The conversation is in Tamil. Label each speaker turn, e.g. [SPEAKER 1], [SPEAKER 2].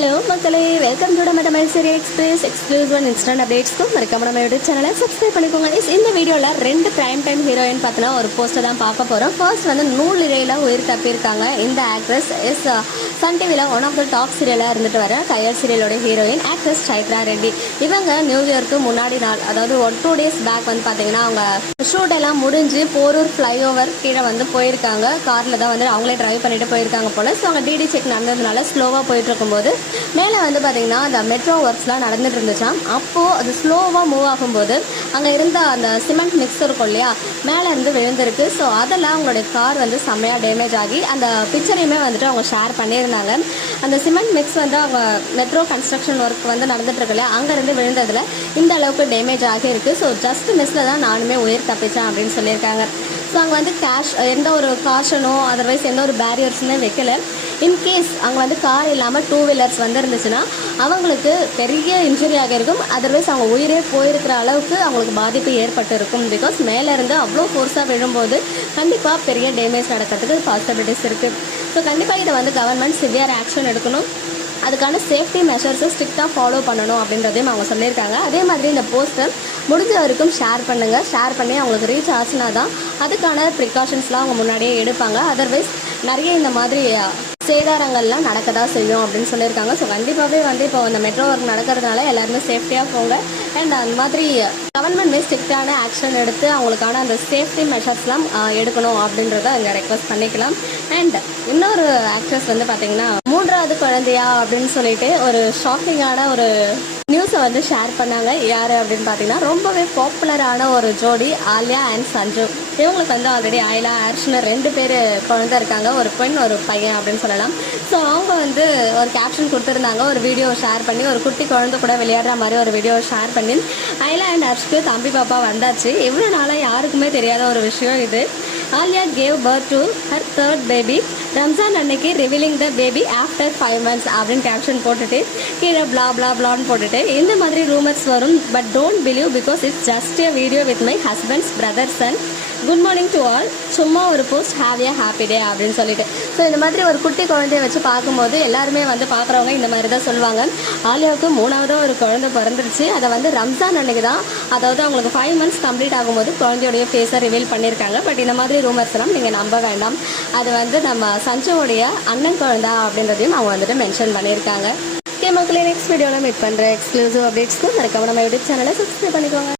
[SPEAKER 1] ஹலோ மக்களே. வெல்கம் டு நம்ம Tamil serial express exclusive and instant அப்டேட்ஸ்க்கும் மறக்காம நம்ம யூடியூப் சேனலை சப்ஸ்கிரைப் பண்ணிக்கோங்க. இஸ் இந்த வீடியோவில் ரெண்டு பிரைம் டைம் ஹீரோயின் பார்த்தோன்னா ஒரு போஸ்டர் தான் பார்க்க போகிறோம் ஃபர்ஸ்ட் வந்து நூல் இறையில் உயிர் தப்பியிருக்காங்க இந்த ஆக்ட்ரஸ் எஸ் சன் டிவியில் ஒன் ஆஃப் த டாப் சீரியலாக இருந்துட்டு வர கயர் சீரியலோட ஹீரோயின் ஆக்ட்ரஸ் சைத்ரா ரெட்டி. இவங்க நியூ இயர்க்கு முன்னாடி நாள் அதாவது ஒன் டூ டேஸ் பேக் வந்து பார்த்தீங்கன்னா அவங்க ஷூட் எல்லாம் முடிஞ்சு போரூர் ஃப்ளைஓவர் கீழே வந்து போயிருக்காங்க. காரில் தான் வந்து அவங்களே டிரைவ் பண்ணிட்டு போயிருக்காங்க போல. ஸோ அவங்க டிடி செக் நடந்ததுனால ஸ்லோவாக போயிட்டு இருக்கும்போது மேலே வந்து பார்த்தீங்கன்னா அந்த மெட்ரோ ஒர்க்ஸ்லாம் நடந்துட்டு இருந்துச்சாம் அப்போது அது ஸ்லோவாக மூவ் ஆகும்போது அங்கே இருந்த அந்த சிமெண்ட் மிக்ஸ் இருக்கும் இல்லையா? மேலே இருந்து விழுந்திருக்கு. ஸோ அதெல்லாம் அவங்களுடைய கார் வந்து செம்மையாக டேமேஜ் ஆகி அந்த பிக்சரையுமே வந்துட்டு அவங்க ஷேர் பண்ணியிருந்தாங்க. அந்த சிமெண்ட் மிக்ஸ் வந்து அவங்க மெட்ரோ கன்ஸ்ட்ரக்ஷன் ஒர்க் வந்து நடந்துட்டுருக்கு இல்லையா? அங்கேருந்து விழுந்ததில் இந்த அளவுக்கு டேமேஜ் ஆகியிருக்கு. ஸோ ஜஸ்ட் மிஸ்ஸில் தான் நானுமே உயிர் தப்பிச்சேன் அப்படின்னு சொல்லியிருக்காங்க. ஸோ அங்கே வந்து கேஷ் எந்த ஒரு காஷனோ அதர்வைஸ் எந்த ஒரு பேரியர்ஸுமே வைக்கல. இன்கேஸ் அங்கே வந்து கார் இல்லாமல் டூ வீலர்ஸ் வந்துருந்துச்சுன்னா அவங்களுக்கு பெரிய இன்ஜுரி ஆகியிருக்கும் அதர்வைஸ் அவங்க உயிரே போயிருக்கிற அளவுக்கு அவங்களுக்கு பாதிப்பு ஏற்பட்டு இருக்கும் பிகாஸ் மேலேருந்து அவ்வளோ ஃபோர்ஸாக விழும்போது கண்டிப்பாக பெரிய டேமேஜ் நடக்கிறதுக்கு பாசிபிலிட்டிஸ் இருக்குது ஸோ கண்டிப்பாக இதை வந்து கவர்மெண்ட் சிவியர் ஆக்ஷன் எடுக்கணும். அதுக்கான சேஃப்டி மெஷர்ஸை ஸ்ட்ரிக்டாக ஃபாலோ பண்ணணும் அப்படின்றதையும் அவங்க சொல்லியிருக்காங்க. அதே மாதிரி இந்த போஸ்டர் முடிஞ்ச வரைக்கும் ஷேர் பண்ணுங்கள் ஷேர் பண்ணி அவங்களுக்கு ரீச் ஆச்சுனா தான் அதுக்கான ப்ரிகாஷன்ஸ்லாம் அவங்க முன்னாடியே எடுப்பாங்க. அதர்வைஸ் நிறைய இந்த மாதிரி சேதாரங்கள்லாம் நடக்க தான் செய்யும் அப்படின்னு சொல்லியிருக்காங்க. ஸோ கண்டிப்பாகவே வந்து இப்போ அந்த மெட்ரோ ஒர்க் நடக்கிறதுனால எல்லாருமே சேஃப்டியாக போங்க. அண்ட் அந்த மாதிரி கவர்மெண்ட்மே ஸ்ட்ரிக்டான ஆக்ஷன் எடுத்து அவங்களுக்கான அந்த சேஃப்டி மெஷர்ஸ்லாம் எடுக்கணும் அப்படின்றத இங்கே ரெக்வஸ்ட் பண்ணிக்கலாம். அண்ட் இன்னொரு ஆக்ட்ரஸ் வந்து பார்த்தீங்கன்னா மூன்றாவது குழந்தையா அப்படின்னு சொல்லிட்டு ஒரு ஷாக்கிங்கான ஒரு நியூஸை வந்து ஷேர் பண்ணாங்க. யார் அப்படின்னு பார்த்தீங்கன்னா ரொம்பவே பாப்புலரான ஒரு ஜோடி ஆலியா அண்ட் சஞ்சு. இவங்களுக்கு வந்து ஆல்ரெடி ஆயிலா ஆர்ஷ்னர் ரெண்டு பேர் குழந்தை இருக்காங்க ஒரு பெண் ஒரு பையன் அப்படின்னு சொல்லலாம். ஸோ அவங்க வந்து ஒரு கேப்ஷன் கொடுத்துருந்தாங்க ஒரு வீடியோ ஷேர் பண்ணி ஒரு குட்டி குழந்தை கூட விளையாடுற மாதிரி ஒரு வீடியோ ஷேர் பண்ணி. ஐலா அண்ட் ஹர்ஷ்க்கு தம்பி பாப்பா வந்தாச்சு. இவ்வளோ நாளாக யாருக்குமே தெரியாத ஒரு விஷயம் இது. Alia gave birth to her third baby Ramzan அன்னைக்கு revealing the baby after five months அப்படின்னு கேப்ஷன் போட்டுட்டு கீழே பிளா பிளா பிளான்னு போட்டுட்டு இந்த மாதிரி ரூமர்ஸ் வரும் but don't believe because it's just a video with my husband's brothers and good morning to all சும்மா ஒரு post have a happy day அப்படின்னு சொல்லிட்டு. ஸோ இந்த மாதிரி ஒரு குட்டி குழந்தைய வச்சு பார்க்கும்போது எல்லாருமே வந்து பார்க்குறவங்க இந்த மாதிரி தான் சொல்லுவாங்க. ஆலியாவுக்கு மூணாவதாக ஒரு குழந்தை பிறந்துருச்சு. அதை வந்து ரம்ஜான் அன்னைக்கு தான். அதாவது அவங்களுக்கு ஃபைவ் மந்த்ஸ் கம்ப்ளீட் ஆகும்போது குழந்தையோடைய ஃபேஸை ரிவீல் பண்ணியிருக்காங்க. பட் இந்த மாதிரி ரூமர்ஸ் எல்லாம் நீங்கள் நம்ப வேண்டாம். அது வந்து நம்ம சஞ்சுவோடைய அண்ணன் குழந்தா அப்படின்றதையும் அவங்க வந்துட்டு மென்ஷன் பண்ணியிருக்காங்க. ஓகே மக்களே நெக்ஸ்ட் வீடியோவில் மீட் பண்ணுற எக்ஸ்க்ளூசிவ் அப்டேட்ஸ்க்கு மறக்காம நம்ம யூடியூப் சேனலை சப்ஸ்கிரைப் பண்ணிக்கோங்க.